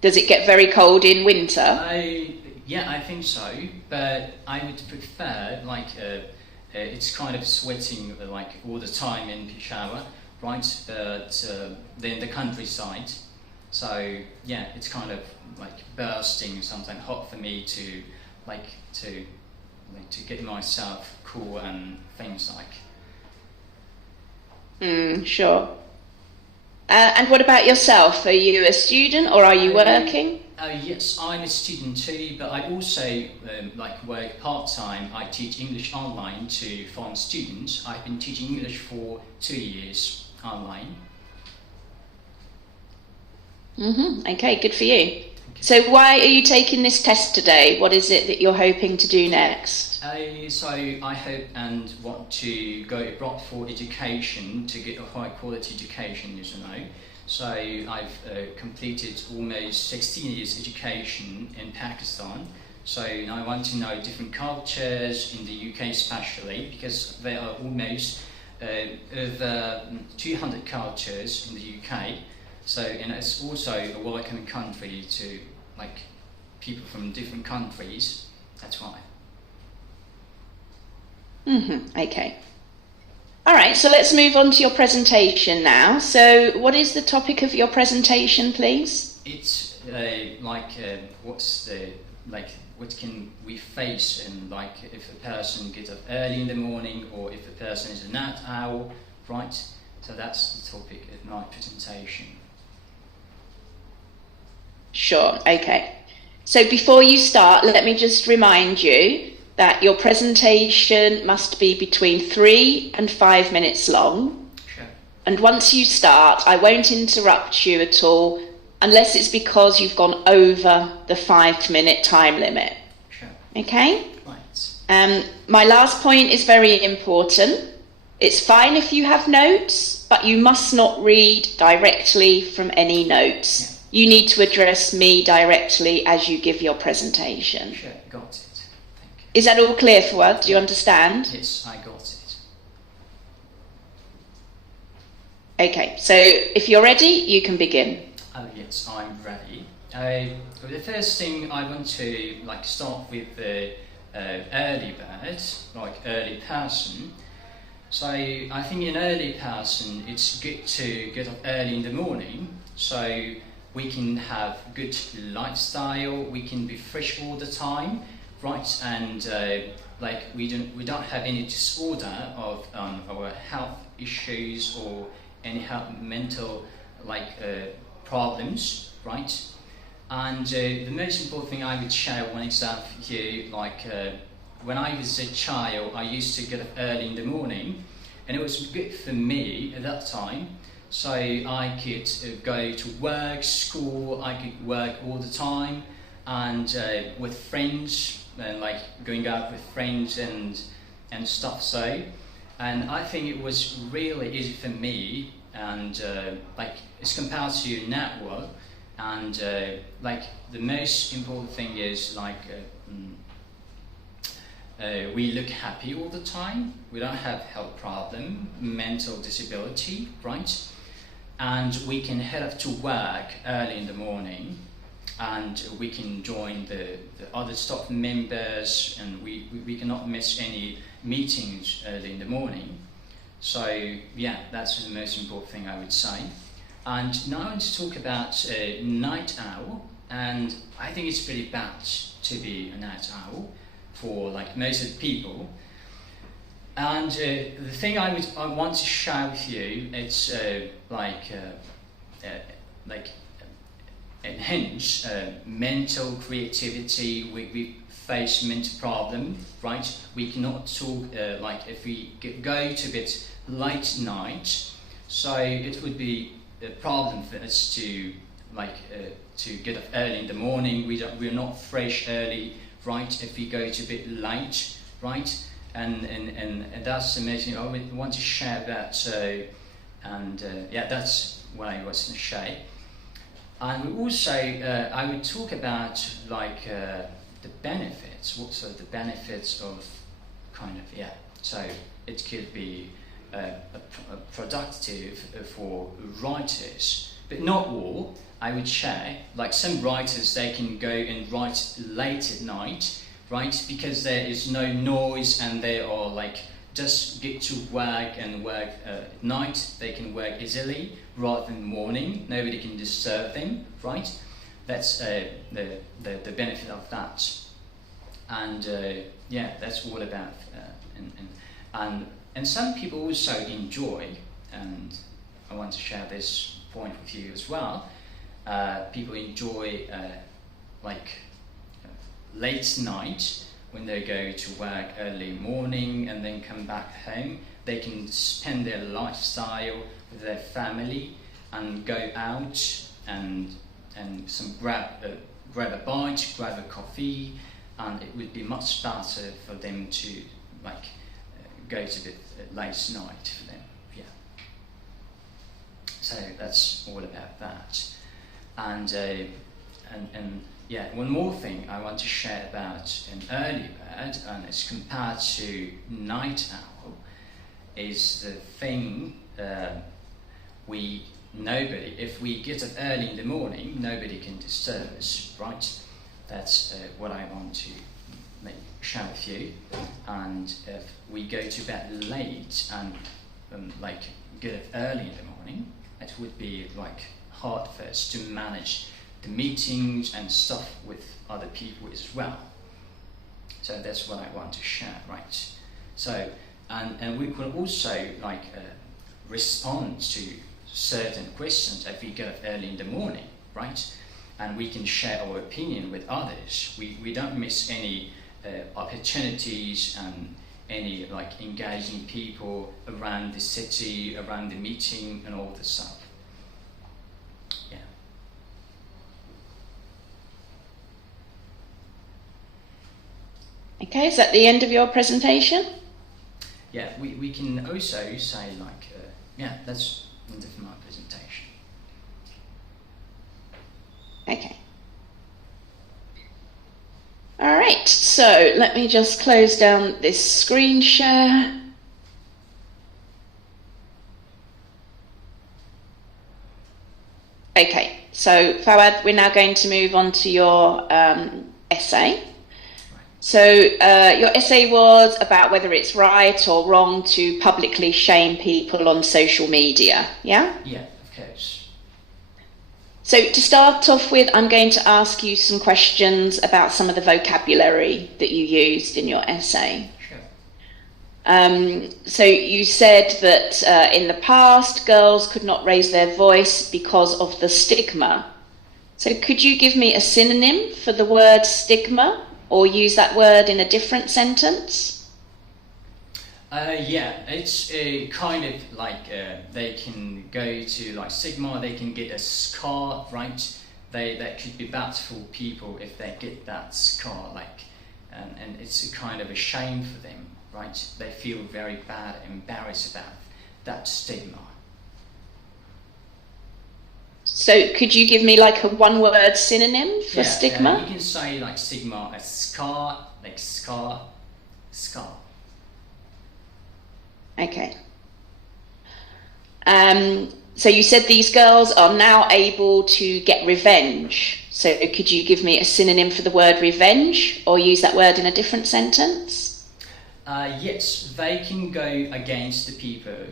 Does it get very cold in winter? Yeah, I think so, but I would prefer it's kind of sweating like all the time in Peshawar, right? But then the countryside, so yeah, it's kind of like bursting, something hot for me to get myself cool and things like. Sure. And what about yourself? Are you a student or are you working? Yes, I'm a student too, but I also work part-time. I teach English online to foreign students. I've been teaching English for 2 years online. Okay, good for you. So why are you taking this test today? What is it that you're hoping to do next? So I hope and want to go abroad for education, to get a high quality education, as you know. So I've completed almost 16 years education in Pakistan. So I want to know different cultures in the UK especially, because there are almost over 200 cultures in the UK. So, and it's also a welcoming country to people from different countries. That's why. Okay. All right, so let's move on to your presentation now. So what is the topic of your presentation, please? It's what can we face in if a person gets up early in the morning or if a person is a night owl, right? So that's the topic of my presentation. Sure, okay. So before you start, let me just remind you that your presentation must be between 3 and 5 minutes long. Sure. And once you start, I won't interrupt you at all unless it's because you've gone over the 5-minute time limit. Sure. Okay? Right. My last point is very important. It's fine if you have notes, but you must not read directly from any notes. Yeah. You need to address me directly as you give your presentation. Sure, got it. Is that all clear, Fawad? Do you understand? Yes, I got it. Okay, so if you're ready, you can begin. Oh yes, I'm ready. The first thing I want to start with the early bird, early person. So I think in early person, it's good to get up early in the morning, so we can have good lifestyle. We can be fresh all the time. Right, and we don't have any disorder of our health issues or any mental problems, right? And the most important thing I would share one example here, when I was a child, I used to get up early in the morning, and it was good for me at that time. So I could go to work, school, I could work all the time, and with friends, and going out with friends and stuff. So, and I think it was really easy for me, and as compared to network, and the most important thing is we look happy all the time. We don't have health problem, mental disability, right? And we can head off to work early in the morning, and we can join the other staff members, and we cannot miss any meetings early in the morning. So yeah, that's the most important thing I would say. And now I want to talk about night owl, and I think it's pretty bad to be a night owl for most of the people. And the thing I want to share with you, it's enhance mental creativity. We face mental problem, right? We cannot talk if we go to bed late night, so it would be a problem for us to get up early in the morning. We're not fresh early, right? If we go to bed late, right? And that's amazing. I would want to share that. Yeah, that's what I was going to share. And also, I would talk about the benefits. What are the benefits of So it could be productive for writers but not all. I would share, like some writers, they can go and write late at night, right? Because there is no noise and they are like just get to work and work at night. They can work easily rather than morning. Nobody can disturb them, right? That's the benefit of that. And yeah, that's all about. And some people also enjoy, and I want to share this point with you as well. People enjoy late night when they go to work early morning and then come back home. They can spend their lifestyle with their family and go out and grab a bite, grab a coffee, and it would be much better for them to go to bed late night for them. Yeah. So that's all about that. And yeah, one more thing I want to share about an early bird, and it's compared to night owl, is the thing if we get up early in the morning, nobody can disturb us, right? That's what I want to share with you. And if we go to bed late and get up early in the morning, it would be hard for us to manage the meetings and stuff with other people as well. So that's what I want to share, right? So and we can also respond to certain questions if we get up early in the morning, right? And we can share our opinion with others. We don't miss any opportunities and any engaging people around the city, around the meeting and all this stuff. Yeah. Okay, is that the end of your presentation? Yeah, we can also say yeah, that's the end of my presentation. Okay. All right, so let me just close down this screen share. Okay, so Fawad, we're now going to move on to your essay. So your essay was about whether it's right or wrong to publicly shame people on social media, yeah? Yeah, of course. So to start off with, I'm going to ask you some questions about some of the vocabulary that you used in your essay. Sure. So you said that in the past, girls could not raise their voice because of the stigma. So could you give me a synonym for the word stigma, or use that word in a different sentence? Yeah, it's kind of they can go to stigma, they can get a scar, right? That could be bad for people if they get that scar, and it's a kind of a shame for them, right? They feel very bad, embarrassed about that stigma. So could you give me a one-word synonym for stigma? You can say stigma, a scar, scar. Okay. So you said these girls are now able to get revenge. So could you give me a synonym for the word revenge, or use that word in a different sentence? Yes, they can go against the people,